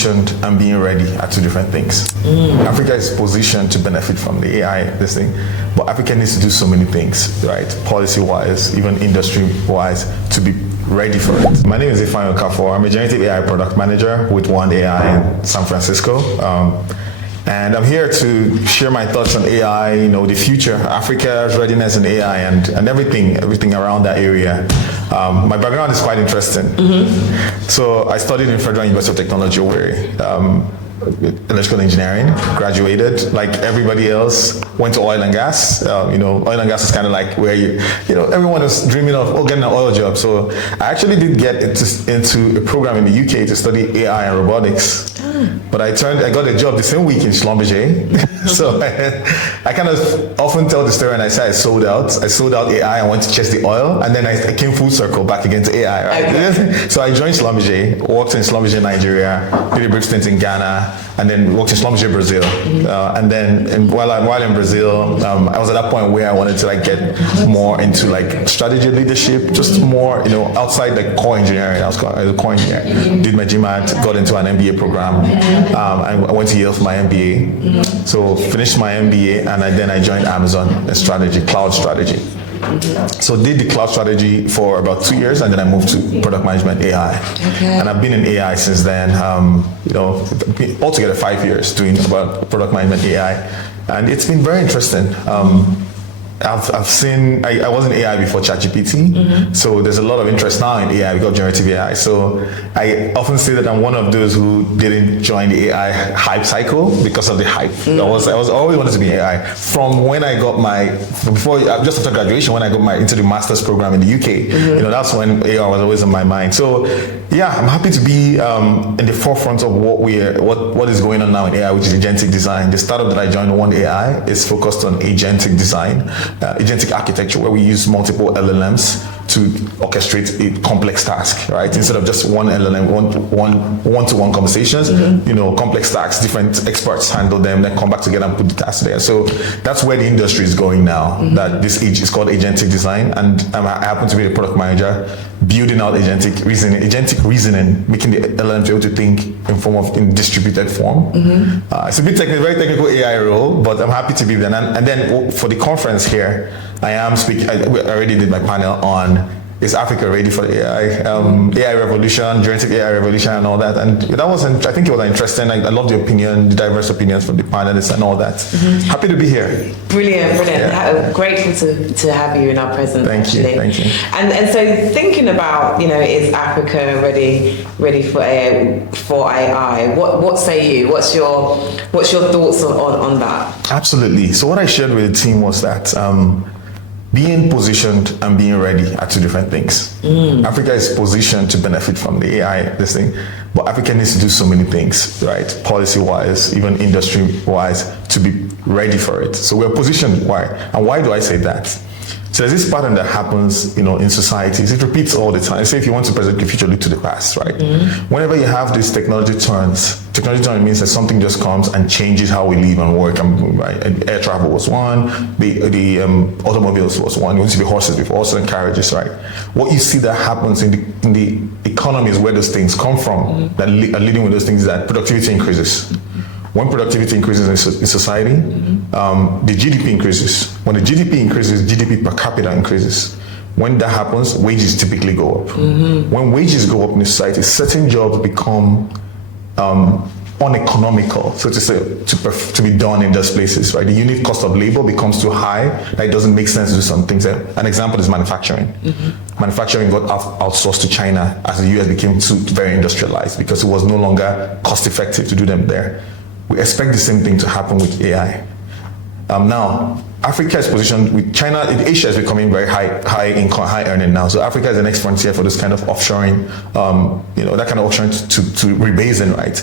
positioned and being ready are two different things. Africa is positioned to benefit from the AI, this thing, but Africa needs to do so many things, right? Policy-wise, even industry-wise, to be ready for it. My name is Ifeanyi Okafor. I'm a generative AI product manager with One AI in San Francisco. And I'm here to share my thoughts on AI, the future, Africa's readiness in AI and everything around that area. My background is quite interesting. So I studied in Federal University of Technology, Owerri, electrical engineering, graduated, like everybody else, went to oil and gas. Oil and gas is kind of like where everyone is dreaming of getting an oil job. So I actually did get into a program in the UK to study AI and robotics. But I got a job the same week in Schlumberger. So I kind of often tell the story and I say I sold out. I sold out AI, I went to chase the oil, and then I came full circle back again to AI, right? Okay. So I joined Schlumberger, worked in Schlumberger, Nigeria, did a brief stint in Ghana, and then worked in Schlumberger, Brazil. And then while in Brazil, I was at that point where I wanted to get more into strategy leadership, just more, outside the core engineering. I was a core engineer. Did my GMAT, got into an MBA program. I went to Yale for my MBA. So finished my MBA, and then I joined Amazon in strategy, cloud strategy. So did the cloud strategy for about 2 years, and then I moved to product management AI. And I've been in AI since then, altogether 5 years doing about product management AI. And it's been very interesting. I've seen, I was in AI before ChatGPT, so there's a lot of interest now in AI. We got generative AI. So I often say that I'm one of those who didn't join the AI hype cycle because of the hype. I was always wanted to be AI. From when I got just after graduation, when I got into the master's program in the UK, that's when AI was always on my mind. So yeah, I'm happy to be in the forefront of what is going on now in AI, which is agentic design. The startup that I joined, One AI, is focused on agentic design. Agentic architecture, where we use multiple LLMs to orchestrate a complex task, right? Instead of just one LLM, one-to-one conversations, complex tasks, different experts handle them, then come back together and put the task there. So that's where the industry is going now. That this age is called agentic design, and I happen to be a product manager building out agentic reasoning, making the LLM able to think in distributed form. It's a bit very technical AI role, but I'm happy to be there. And then for the conference here, I am speaking. I already did my panel on is Africa ready for the AI revolution, generative AI revolution, and all that. And I think it was interesting. I love the diverse opinions from the panelists and all that. Happy to be here. Brilliant. Yeah. Grateful to have you in our presence. Thank you. And so thinking about, is Africa ready for AI? What say you? What's your thoughts on that? Absolutely. So what I shared with the team was that being positioned and being ready are two different things. Africa is positioned to benefit from the AI, this thing, but Africa needs to do so many things, right? Policy-wise, even industry-wise, to be ready for it. So we're positioned. Why? And why do I say that? So there's this pattern that happens, in societies. It repeats all the time. Say if you want to present the future, look to the past, right? Whenever you have these technology turns means that something just comes and changes how we live and work. Right? Air travel was one. The automobiles was one. It used to be horses before, horses and carriages, right? What you see that happens in the economy is where those things come from. That are leading with those things is that productivity increases. When productivity increases in society, the GDP increases. When the GDP increases, GDP per capita increases. When that happens, wages typically go up. When wages go up in a society, certain jobs become uneconomical, so to say, to be done in those places, right? The unit cost of labor becomes too high that it doesn't make sense to do some things. An example is manufacturing. Manufacturing got outsourced to China as the US became very industrialized because it was no longer cost effective to do them there. We expect the same thing to happen with AI. Now, Africa is positioned with China. Asia is becoming very high income, high earning now. So Africa is the next frontier for this kind of offshoring, that kind of offshoring to rebase in, right?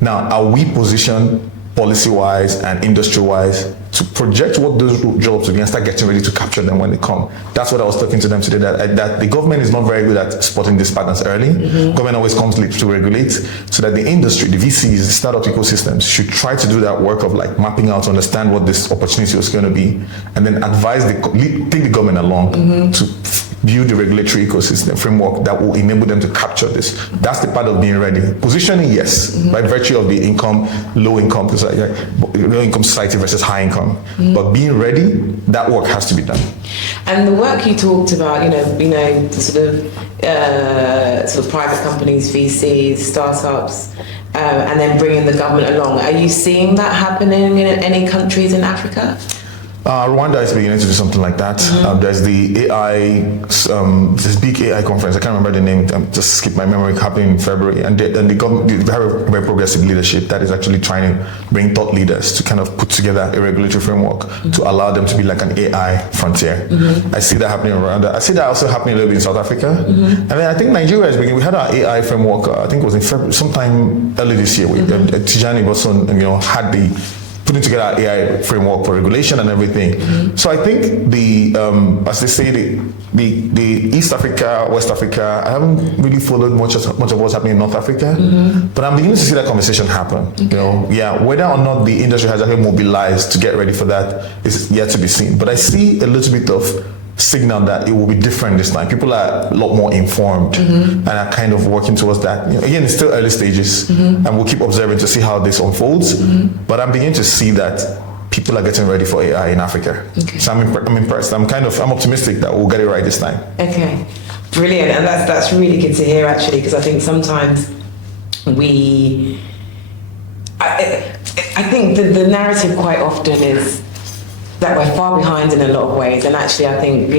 Now, are we positioned policy-wise and industry-wise to project what those jobs will be and start getting ready to capture them when they come? That's what I was talking to them today, that the government is not very good at spotting these patterns early. Government always comes late to regulate, so that the industry, the VCs, the startup ecosystems should try to do that work of mapping out, to understand what this opportunity was going to be, and then advise take the government along to build the regulatory ecosystem framework that will enable them to capture this. That's the part of being ready. Positioning, yes, by virtue of the low income society versus high income. But being ready, that work has to be done. And the work you talked about, the sort of private companies, VCs, startups, and then bringing the government along. Are you seeing that happening in any countries in Africa? Rwanda is beginning to do something like that. There's the AI, this big AI conference. I can't remember the name. Just skip my memory. Happening in February, and the government, they have a very progressive leadership that is actually trying to bring thought leaders to kind of put together a regulatory framework to allow them to be like an AI frontier. I see that happening in Rwanda. I see that also happening a little bit in South Africa. And then I think Nigeria is beginning. We had our AI framework. I think it was in February, sometime early this year. Tijani Boson, had the putting together our AI framework for regulation and everything. So I think the as they say, the East Africa, West Africa, I haven't really followed much of what's happening in North Africa, but I'm beginning to see that conversation happen. Whether or not the industry has actually mobilized to get ready for that is yet to be seen. But I see a little bit of signal that it will be different this time. People are a lot more informed and are kind of working towards that. Again, it's still early stages, and we'll keep observing to see how this unfolds. But I'm beginning to see that people are getting ready for AI in Africa. So I'm impressed. I'm optimistic that we'll get it right this time. Okay, brilliant, and that's really good to hear actually, because I think sometimes I think the narrative quite often is that we're far behind in a lot of ways, and actually I think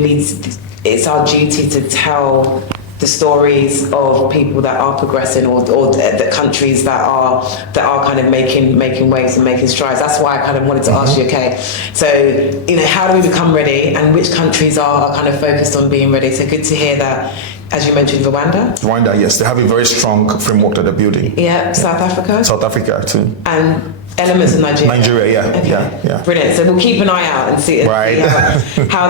it's our duty to tell the stories of people that are progressing, or the countries that are kind of making waves and making strides. That's why I kind of wanted to ask you, okay, so how do we become ready, and which countries are kind of focused on being ready? So good to hear that. As you mentioned, Rwanda, yes, they have a very strong framework that they're building. South Africa too, and elements of Nigeria. Yeah. Brilliant. So we'll keep an eye out and see how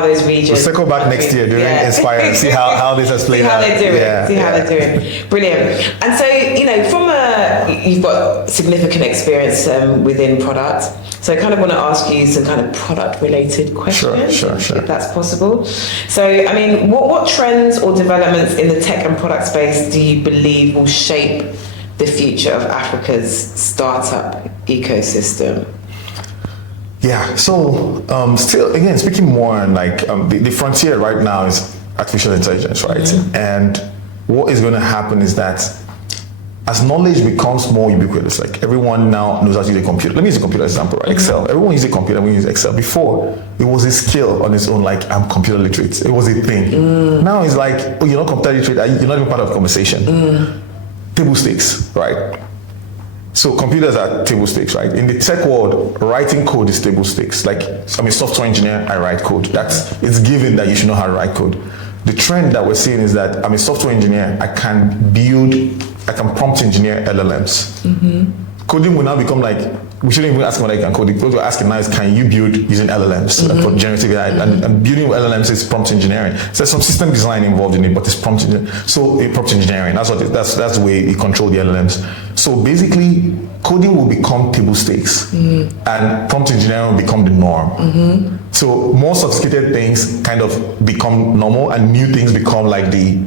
those regions. We'll circle back next year during Inspire and see how this has played out. See how they're doing. Brilliant. And so you've got significant experience within product. So I kind of want to ask you some kind of product related questions, sure. If that's possible. So I mean, what trends or developments in the tech and product space do you believe will shape the future of Africa's startup ecosystem? Yeah, so still, again, speaking more on the frontier right now is artificial intelligence, right? And what is going to happen is that as knowledge becomes more ubiquitous, like everyone now knows how to use a computer. Let me use a computer example, right? Excel. Everyone uses a computer, we use Excel. Before, it was a skill on its own, like I'm computer literate. It was a thing. Now it's like, oh, you're not computer literate, you're not even part of the conversation. Table stakes, right? So computers are table stakes, right? In the tech world, writing code is table stakes. Like, I'm a software engineer, I write code. It's given that you should know how to write code. The trend that we're seeing is that I'm a software engineer, I can prompt engineer LLMs. Coding will now become like, we shouldn't even ask whether you can code. What we're asking now is, can you build using LLMs for generative AI? And building LLMs is prompt engineering. So there's some system design involved in it, but it's prompt engineering. So prompt engineering, that's the way you control the LLMs. So basically, coding will become table stakes, and prompt engineering will become the norm. So more sophisticated things kind of become normal, and new things become like the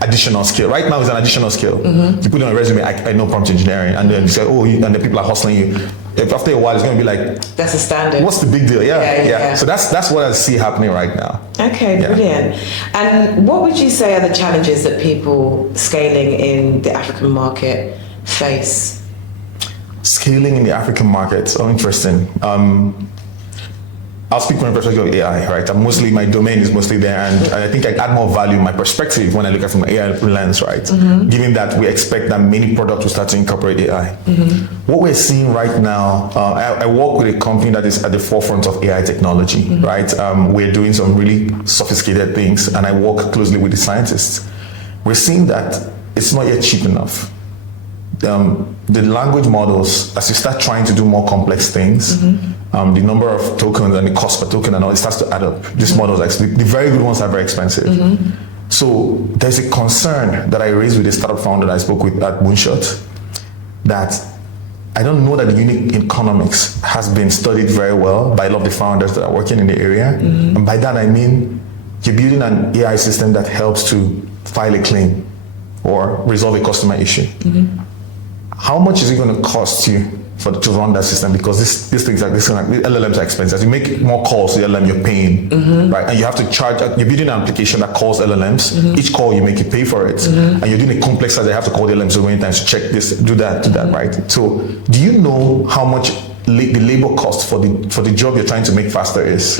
additional skill. Right now it's an additional skill. You put on a resume, I know prompt engineering, and then you say, and the people are hustling you. After a while, it's going to be like, that's a standard. What's the big deal? Yeah. So that's what I see happening right now. Okay, brilliant. And what would you say are the challenges that people scaling in the African market face? Scaling in the African market, interesting. I'll speak from the perspective of AI, right? My domain is mostly there, and I think I add more value, my perspective, when I look at it from an AI lens, right? Given that we expect that many products will start to incorporate AI. What we're seeing right now, I work with a company that is at the forefront of AI technology, right? We're doing some really sophisticated things, and I work closely with the scientists. We're seeing that it's not yet cheap enough. The language models, as you start trying to do more complex things, the number of tokens and the cost per token and all, it starts to add up. These models, actually, the very good ones are very expensive. So there's a concern that I raised with a startup founder that I spoke with at Moonshot, that I don't know that the unit economics has been studied very well by a lot of the founders that are working in the area. And by that I mean, you're building an AI system that helps to file a claim or resolve a customer issue. How much is it going to cost you to run that system? Because these things LLMs are expensive. As you make more calls to the LLM, you're paying, right? And you have to charge. You're building an application that calls LLMs. Each call you make, you pay for it, and you're doing a complex that they have to call the LLM so many times to check this, do that, right? So, do you know how much the labor cost for the job you're trying to make faster is?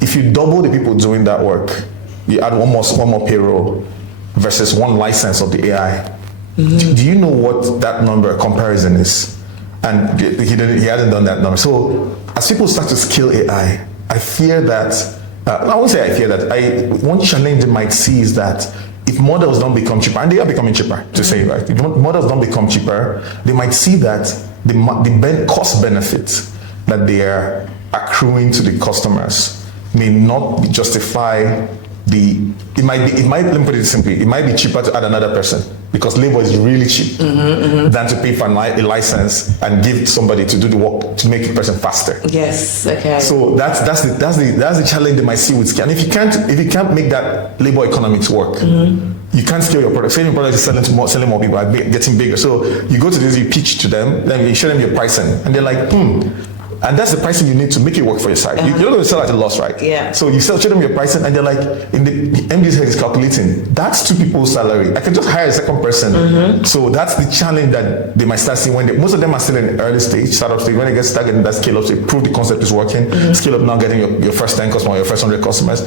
If you double the people doing that work, you add one more payroll versus one license of the AI. Do you know what that number comparison is? And he hasn't done that number. So as people start to scale AI, I fear that, I won't say I fear that, one challenge they might see is that if models don't become cheaper, and they are becoming cheaper, to say, right? If models don't become cheaper, they might see that the cost benefits that they are accruing to the customers may not justify it might, let me put it simply, it might be cheaper to add another person because labor is really cheap than to pay for a license and give somebody to do the work to make the person faster. Yes, okay. So that's the challenge they might see with scale. And if you can't make that labor economics work, you can't scale your product. Selling your product is selling more people, getting bigger. So you go to this, you pitch to them, then you show them your pricing, and they're like, And that's the pricing you need to make it work for your site. You're not going to sell at a loss, right? Yeah. So you show them your pricing, and they're like, in the MD's head is calculating, that's 2 people's salary. I can just hire a second person. So that's the challenge that they might start seeing when most of them are still in the early stage, startup stage. When they get started in that scale up, so they prove the concept is working, scale up now getting your first 10 customers, your first 100 customers.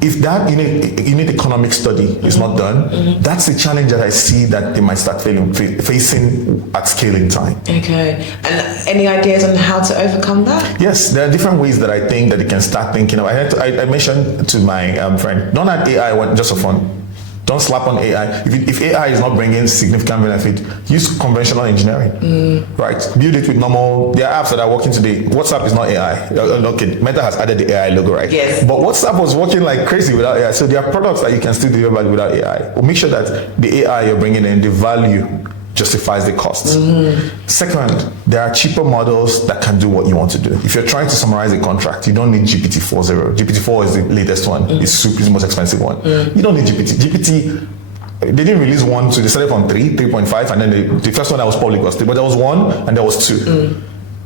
If that unit economic study is not done, that's the challenge that I see that they might start facing at scaling time. Okay. And any ideas on how to overcome that? Yes, there are different ways that I think that they can start thinking of. I mentioned to my friend, don't add AI just for fun. Don't slap on AI. If AI is not bringing significant benefit, use conventional engineering, right? Build it with normal. There are apps that are working today. WhatsApp is not AI. Okay, Meta has added the AI logo, right? Yes. But WhatsApp was working like crazy without AI. So there are products that you can still deliver without AI. Well, make sure that the AI you're bringing in, the value justifies the costs. Second, there are cheaper models that can do what you want to do. If you're trying to summarize a contract, you don't need GPT-4.0. GPT-4 is the latest one. It's the most expensive one. You don't need GPT. They didn't release one, so they started from 3.5, and then the first one that was public was 3, but there was 1 and there was 2.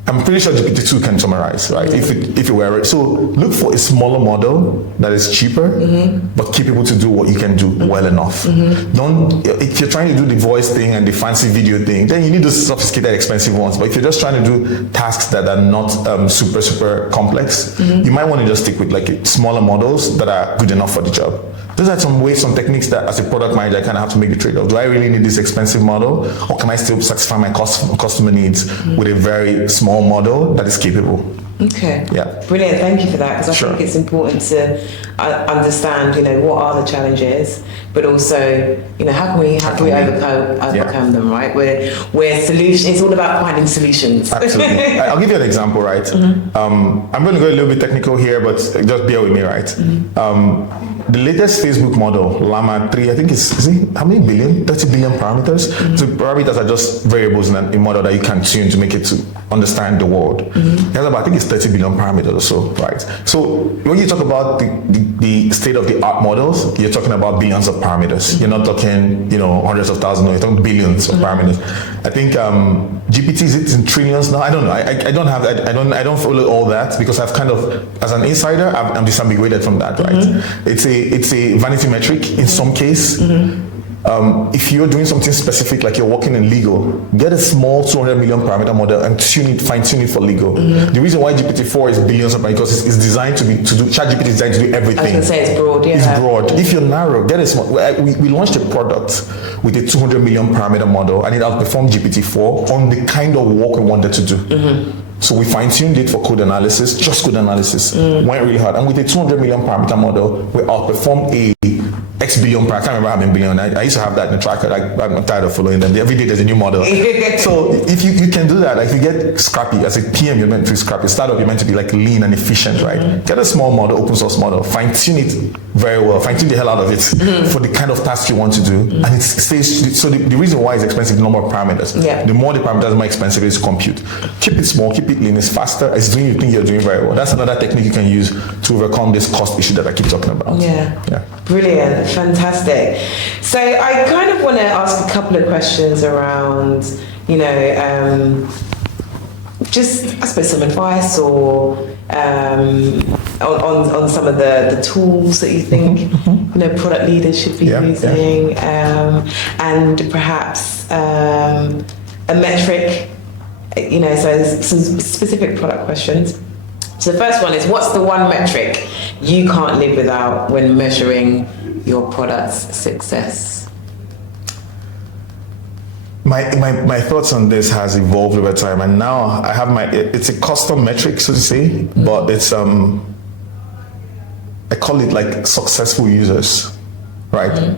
I'm pretty sure GPT-2 can summarize, right? If it were, so look for a smaller model that is cheaper, but capable to do what you can do well enough. If you're trying to do the voice thing and the fancy video thing, then you need those sophisticated, expensive ones. But if you're just trying to do tasks that are not super complex, you might want to just stick with like smaller models that are good enough for the job. Those are some ways, some techniques that as a product manager I kind of have to make the trade-off. Do I really need this expensive model, or can I still satisfy my customer needs with a very small model that is capable? Okay. Yeah. Brilliant. Thank you for that, because I think it's important to understand, what are the challenges, but also, how can we overcome them, right? Where solution. It's all about finding solutions. Absolutely. I'll give you an example, right? I'm going to go a little bit technical here, but just bear with me, right? The latest Facebook model, Llama 3, I think how many billion? 30 billion parameters. So parameters are just variables in a model that you can tune to make it to understand the world. I think it's 30 billion parameters or so, right? So when you talk about the state-of-the-art models, you're talking about billions of parameters. You're not talking, hundreds of thousands, you're talking billions of parameters. I think GPT is in trillions now. I don't know. I don't follow all that because I've kind of, as an insider, I'm disambiguated from that, right? It's a vanity metric in some case. If you're doing something specific, like you're working in legal, get a small 200 million parameter model and fine-tune it for legal. The reason why GPT-4 is billions of parameters because it's designed ChatGPT is designed to do everything. I was going to say it's broad, yeah. It's broad. If you're narrow, get a small. We launched a product with a 200 million parameter model, and it outperformed GPT-4 on the kind of work we wanted to do. So we fine-tuned it for code analysis, just code analysis. Went really hard. And with a 200 million parameter model, we outperformed a X billion per, I can't remember how many billion. I used to have that in the tracker. Like, I'm tired of following them. Every day there's a new model. So if you can do that, like you get scrappy. As a PM, you're meant to be scrappy. Startup, you're meant to be like lean and efficient, right? Get a small model, open source model, fine tune it very well, fine tune the hell out of it for the kind of task you want to do. And it stays, so the reason why it's expensive, the number of parameters. The more the parameters, the more expensive it is to compute. Keep it small, keep it lean, it's faster, it's doing you think you're doing very well. That's another technique you can use to overcome this cost issue that I keep talking about. Brilliant, fantastic. So I kind of want to ask a couple of questions around, just I suppose some advice or on some of the tools that you think product leaders should be using, and perhaps a metric. So some specific product questions. So the first one is, what's the one metric you can't live without when measuring your product's success? My thoughts on this has evolved over time, and now I have it's a custom metric, so to say, but it's I call it like successful users, right?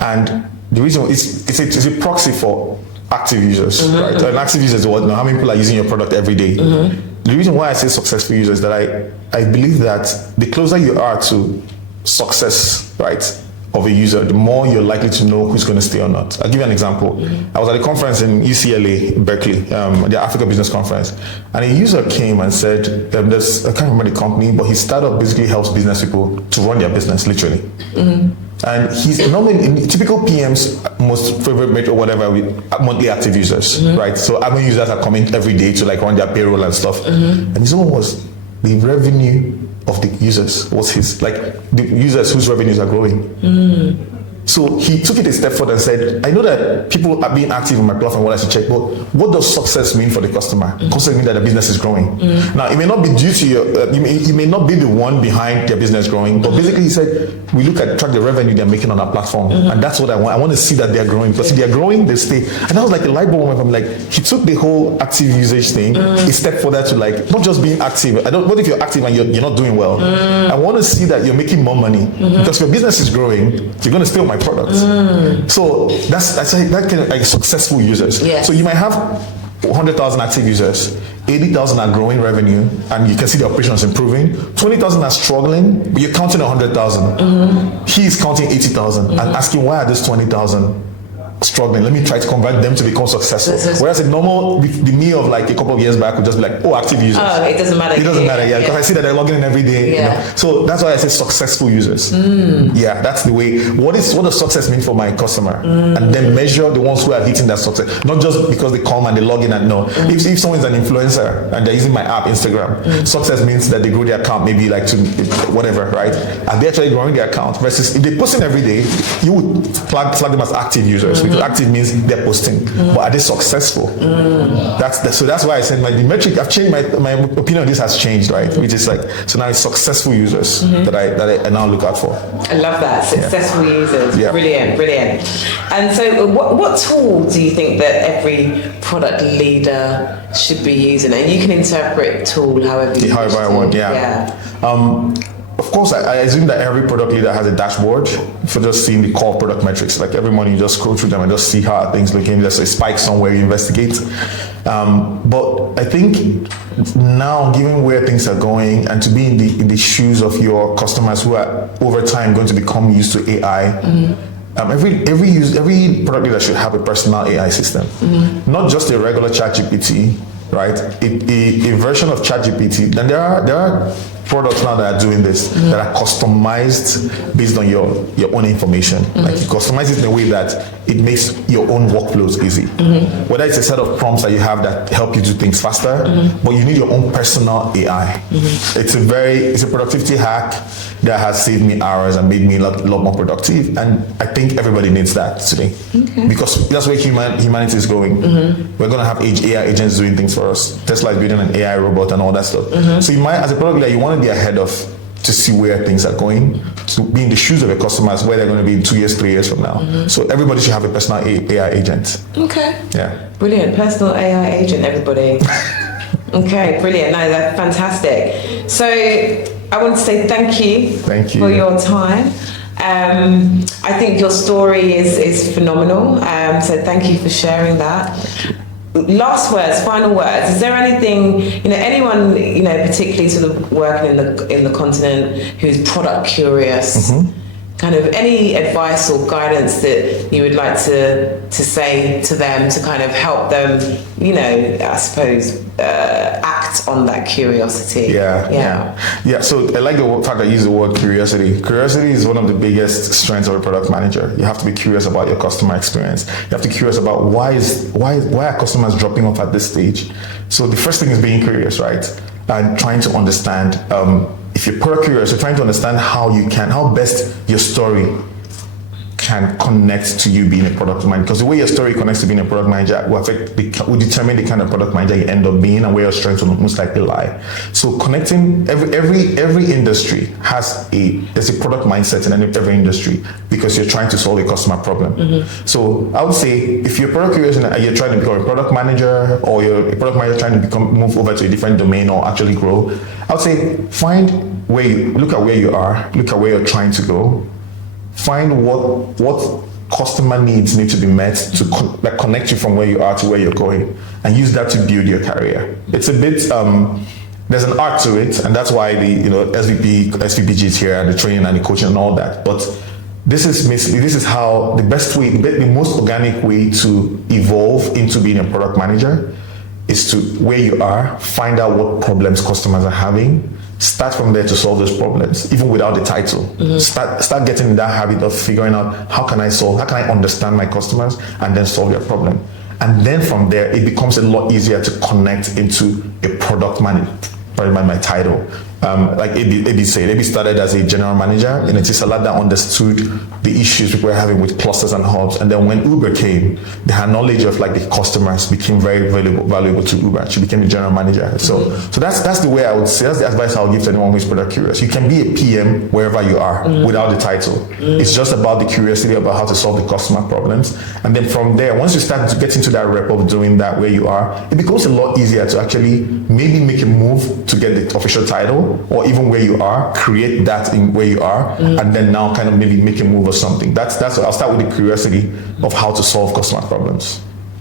And the reason it's a proxy for active users, right? And active users is what? How many people are using your product every day? The reason why I say successful users is that I believe that the closer you are to success, right, of a user, the more you're likely to know who's going to stay or not. I'll give you an example. I was at a conference in UCLA, Berkeley, the Africa Business Conference, and a user came and said, I can't remember the company, but his startup basically helps business people to run their business, literally. And he's normally, in typical PM's most favorite metric or whatever, with monthly active users, right? So having users are coming every day to like run their payroll and stuff. And his one was the revenue of the users, was his, like the users whose revenues are growing. So he took it a step further and said, I know that people are being active on my platform, what I should check, but what does success mean for the customer? Success means that the business is growing. Now, it may not be due to your, you may not be the one behind their business growing, but basically he said, we track the revenue they're making on our platform, and that's what I want. I want to see that they're growing, because if they're growing, they stay. And that was like a light bulb moment. I'm like, he took the whole active usage thing a step further to like, not just being active. What if you're active and you're not doing well? I want to see that you're making more money, because if your business is growing, you're going to stay on my products. So that's that kind of like successful users. So you might have 100,000 active users, 80,000 are growing revenue, and you can see the operations improving. 20,000 are struggling, but you're counting 100,000. He's counting 80,000 and asking, why are these 20,000 struggling? Let me try to convert them to become successful. Whereas the me of like a couple of years back would just be like, oh, active users. Oh, it doesn't matter. It doesn't matter, because I see that they're logging in every day. So that's why I say successful users. That's the way. What does success mean for my customer? And then measure the ones who are hitting that success. Not just because they come and they log in and know. If someone's an influencer and they're using my app, Instagram, success means that they grow their account maybe like to whatever, right? And they're actually growing their account. Versus if they post in every day, you would flag them as active users. Because active means they're posting, but are they successful? So that's why I said the metric. I've changed my opinion on this has changed, right? Which is like, so now it's successful users that I now look out for. I love that, successful users. Brilliant. And so, what tool do you think that every product leader should be using? And you can interpret tool however you want. Of course, I assume that every product leader has a dashboard for just seeing the core product metrics. Like every morning you just scroll through them and just see how things looking. There's a spike somewhere, you investigate. But I think now, given where things are going, and to be in the shoes of your customers who are over time going to become used to AI, every product leader should have a personal AI system, not just a regular ChatGPT, right? A version of ChatGPT. Then there are products now that are doing this that are customized based on your own information. Like you customize it in a way that it makes your own workflows easy. Whether it's a set of prompts that you have that help you do things faster, but you need your own personal AI. It's a productivity hack that has saved me hours and made me a lot more productive. And I think everybody needs that today, because that's where humanity is going. We're going to have AI agents doing things for us. Tesla is building an AI robot and all that stuff. So you might, as a product leader, you want to be ahead of to see where things are going, to be in the shoes of the customers, where they're going to be in 2 years, 3 years from now. So everybody should have a personal AI agent. Brilliant. Personal AI agent, everybody. Brilliant. No, that's fantastic. So I want to say thank you for your time. I think your story is phenomenal. So thank you for sharing that. Last words, final words. Is there anything, anyone, particularly sort of working in the continent who's product curious, kind of any advice or guidance that you would like to say to them to kind of help them, I suppose, act on that curiosity? Yeah. So I like the fact that you use the word curiosity. Curiosity is one of the biggest strengths of a product manager. You have to be curious about your customer experience. You have to be curious about why are customers dropping off at this stage. So the first thing is being curious, right? And trying to understand, if you're product curious, you're trying to understand how best your story can connect to you being a product manager. Because the way your story connects to being a product manager will determine the kind of product manager you end up being and where your strengths will most likely lie. So connecting every industry there's a product mindset in every industry because you're trying to solve a customer problem. So I would say if you're product curious and you're trying to become a product manager, or you're a product manager trying to move over to a different domain or actually grow, I would say look at where you are, look at where you're trying to go. Find what customer needs need to be met to connect you from where you are to where you're going, and use that to build your career. It's a bit there's an art to it, and that's why the SVPG is here, and the training and the coaching and all that. But this is how the best way, the most organic way to evolve into being a product manager is to where you are, find out what problems customers are having. Start from there to solve those problems, even without the title. Start getting in that habit of figuring out how can I understand my customers and then solve their problem. And then from there, it becomes a lot easier to connect into a product manager, my title. Like AB said, AB started as a general manager in a Tisala that understood the issues people were having with clusters and hubs. And then when Uber came, her knowledge of the customers became very valuable to Uber. She became the general manager. So that's the way I would say, that's the advice I would give to anyone who is product curious. You can be a PM wherever you are without the title. It's just about the curiosity about how to solve the customer problems. And then from there, once you start to get into that rep of doing that where you are, it becomes a lot easier to actually maybe make a move to get the official title, or even where you are, create that in where you are, and then now kind of maybe make a move or something. That's I'll start with the curiosity of how to solve customer problems.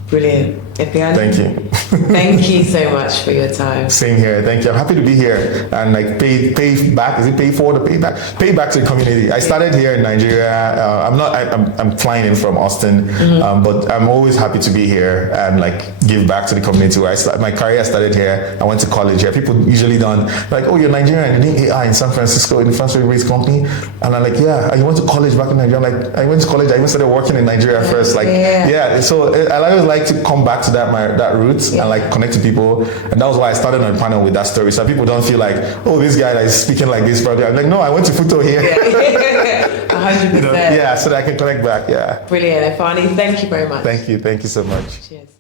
Brilliant. Ifeanyi, thank you. Thank you so much for your time. Same here. Thank you. I'm happy to be here and pay back. Is it pay forward or pay back? Pay back to the community. I started here in Nigeria. I'm flying in from Austin, but I'm always happy to be here and give back to the community. My career started here. I went to college here. People usually don't oh, you're Nigerian. You need AI in San Francisco in the Francis-based company, and I'm yeah. You went to college back in Nigeria. I'm I went to college. I even started working in Nigeria first. So I always like to come back to that roots and connect to people, and that was why I started on a panel with that story, so people don't feel oh, this guy is speaking like this, probably. I'm no, I went to Futo here. 100%. So that I can connect back. Brilliant. Ifeanyi, thank you very much. Thank you so much. Cheers.